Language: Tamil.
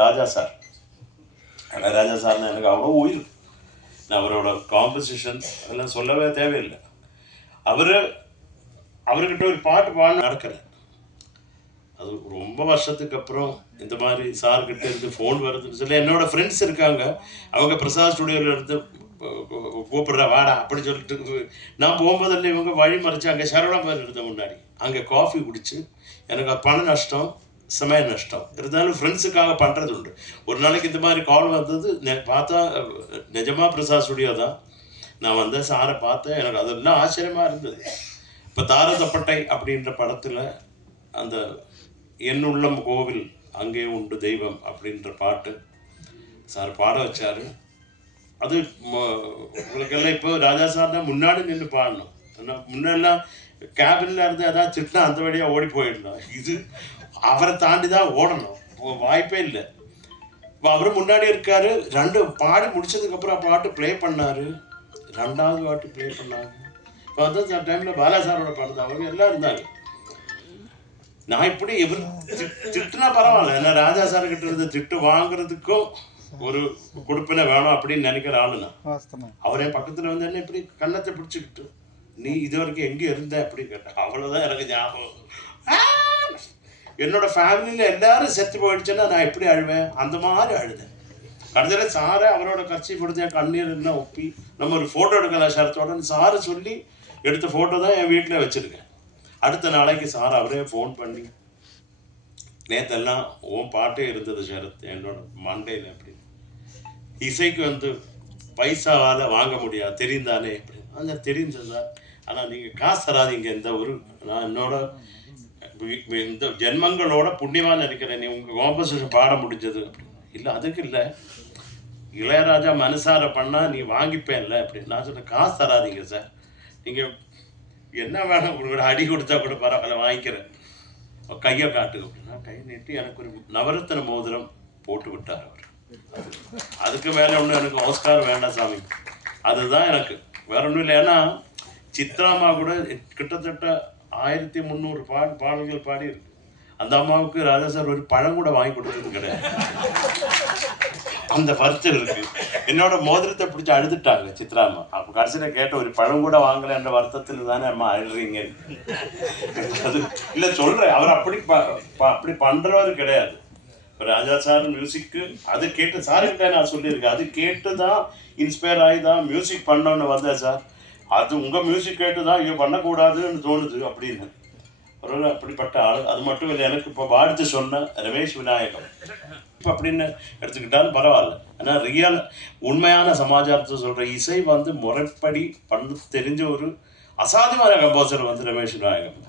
ராஜா சார். ராஜா சார்னு எனக்கு அவ்வளோ உயிர். நான் அவரோட காம்போசிஷன் அதெல்லாம் சொல்லவே தேவையில்லை. அவர்கிட்ட ஒரு பாட்டு பாட நடக்கலை. அது ரொம்ப வருஷத்துக்கு அப்புறம் இந்த மாதிரி சார்கிட்ட இருந்து ஃபோன் வருதுன்னு சொல்லி என்னோட ஃப்ரெண்ட்ஸ் இருக்காங்க. அவங்க பிரசாத் ஸ்டுடியோவில் இருந்து கூப்பிடுற வாடா அப்படி சொல்லிட்டு நான் போகும்போதில் இவங்க வழி மறைச்சு அங்கே சரவணபுரம் இருந்த முன்னாடி அங்கே காஃபி குடிச்சு எனக்கு பண நஷ்டம் சமய நஷ்டம் இருந்தாலும் ஃப்ரெண்ட்ஸுக்காக பண்ணுறது உண்டு. ஒரு நாளைக்கு இந்த மாதிரி கால் வந்தது. பார்த்தா நிஜமாக பிரசாத் ஸ்டுடியோ தான். நான் வந்து சாரை பார்த்தேன். எனக்கு அதெல்லாம் ஆச்சரியமாக இருந்தது. இப்போ தாரதப்பட்டை அப்படின்ற படத்தில் அந்த என்னுள்ளம் கோவில் அங்கே உண்டு தெய்வம் அப்படின்ற பாட்டு சார் பாட வச்சார். அது உங்களுக்கெல்லாம் இப்போ ராஜா சார் தான் முன்னாடி நின்று பாடணும். முன்னெல்லாம் கேபினில் இருந்து அதான் திட்டினா அந்த வழியாக ஓடி போயிடணும். இது அவரை தாண்டி தான் ஓடணும். வாய்ப்பே இல்லை. இப்போ அவரும் முன்னாடி இருக்கார். ரெண்டு பாடி முடிச்சதுக்கப்புறம் பாட்டு ப்ளே பண்ணார். ரெண்டாவது பாட்டு ப்ளே பண்ணாங்க. இப்போ வந்து அந்த டைமில் பாலா சாரோட பாடுறது அவங்க எல்லாம் இருந்தாங்க. நான் இப்படி இவர் திட்டுனா பரவாயில்ல. ஏன்னா ராஜா சார்கிட்ட இருந்து திட்டு வாங்குறதுக்கும் ஒரு கொடுப்பினை வேணும் அப்படின்னு நினைக்கிற ஆளுனா அவரே பக்கத்தில் வந்து என்ன இப்படி கன்னத்தை பிடிச்சிக்கிட்டு நீ இது வரைக்கும் எங்கே இருந்த அப்படின்னு கேட்டேன். அவ்வளோதான் எனக்கு ஞாபகம். என்னோட ஃபேமிலியில் எல்லாரும் செத்து போயிடுச்சுன்னா நான் எப்படி அழுவேன் அந்த மாதிரி அழுதேன். கடைசியில் சாரை அவரோட கட்சி கொடுத்து என் கண்ணீர் எல்லாம் ஒப்பி நம்ம ஒரு ஃபோட்டோ எடுக்கலாம் ஷரத்தோட சாரு சொல்லி எடுத்த ஃபோட்டோ தான் என் வீட்டில் வச்சுருக்கேன். அடுத்த நாளைக்கு சார் அவரே ஃபோன் பண்ணி நேற்றெல்லாம் ஓன் பாட்டே இருந்தது ஷரத் என்னோட மண்டையில் அப்படி இசைக்கு வந்து பைசாவால் வாங்க முடியாது தெரிந்தானே அப்படி அந்த தெரிஞ்சது சார். ஆனால் நீங்கள் காசு தராதிங்க. இந்த ஒரு நான் என்னோட இந்த ஜென்மங்களோட புண்ணியமாக நினைக்கிறேன். நீ உங்கள் காம்போசிஷன் பாட முடிஞ்சது அப்படி இல்லை. அதுக்கு இல்லை, இளையராஜா மனசார பண்ணால் நீ வாங்கிப்பேன்ல அப்படி. நான் சொன்னேன் காசு தராதிங்க சார், நீங்கள் என்ன வேணும் உங்களோட அடி கொடுத்தா கூட பரவாயில்ல வாங்கிக்கிறேன், கையை காட்டு அப்படின்னா கை நீட்டி எனக்கு ஒரு நவரத்தின மோதிரம் போட்டு விட்டார் அவர். அதுக்கு மேலே ஒன்றும் எனக்கு ஆஸ்கார் வேண்டாம் சாமி. அதுதான் எனக்கு வேற ஒன்றும் இல்லை. ஏன்னா சித்ராமா கூட கிட்டத்தட்ட 1300 பாடல்கள் பாடி இருக்கு. அந்த அம்மாவுக்கு ராஜா சார் ஒரு பழம் கூட வாங்கி கொடுத்தது கிடையாது. அந்த வருத்தம் இருக்கு. என்னோட மோதிரத்தை பிடிச்சி அழுதுட்டாங்க சித்ராமா. அப்போ கடைசியில் கேட்ட ஒரு பழம் கூட வாங்கலை என்ற வருத்தத்தில் தானே அம்மா அழுறீங்க. அது இல்லை சொல்கிறேன். அவர் அப்படி பண்ணுறவர் கிடையாது. ராஜா சார் மியூசிக்கு அது கேட்டு சார்கிட்ட நான் சொல்லியிருக்கேன். அது கேட்டு தான் இன்ஸ்பயர் ஆகி தான் மியூசிக் பண்ணோன்னு வந்தேன் சார். அது உங்கள் மியூசிக் கேட்டு தான் ஐயோ பண்ணக்கூடாதுன்னு தோணுது அப்படின்னு. ஒரு அப்படிப்பட்ட ஆள். அது மட்டும் இல்லை, எனக்கு இப்போ வாழ்த்து சொன்ன ரமேஷ் விநாயகம் இப்போ அப்படின்னு எடுத்துக்கிட்டாலும் பரவாயில்ல. ஆனால் ரியல் உண்மையான சமாச்சாரத்தை சொல்கிற இசை வந்து முறைப்படி பண்ண தெரிஞ்ச ஒரு அசாத்தியமான கம்போசர் வந்து ரமேஷ் விநாயகம்.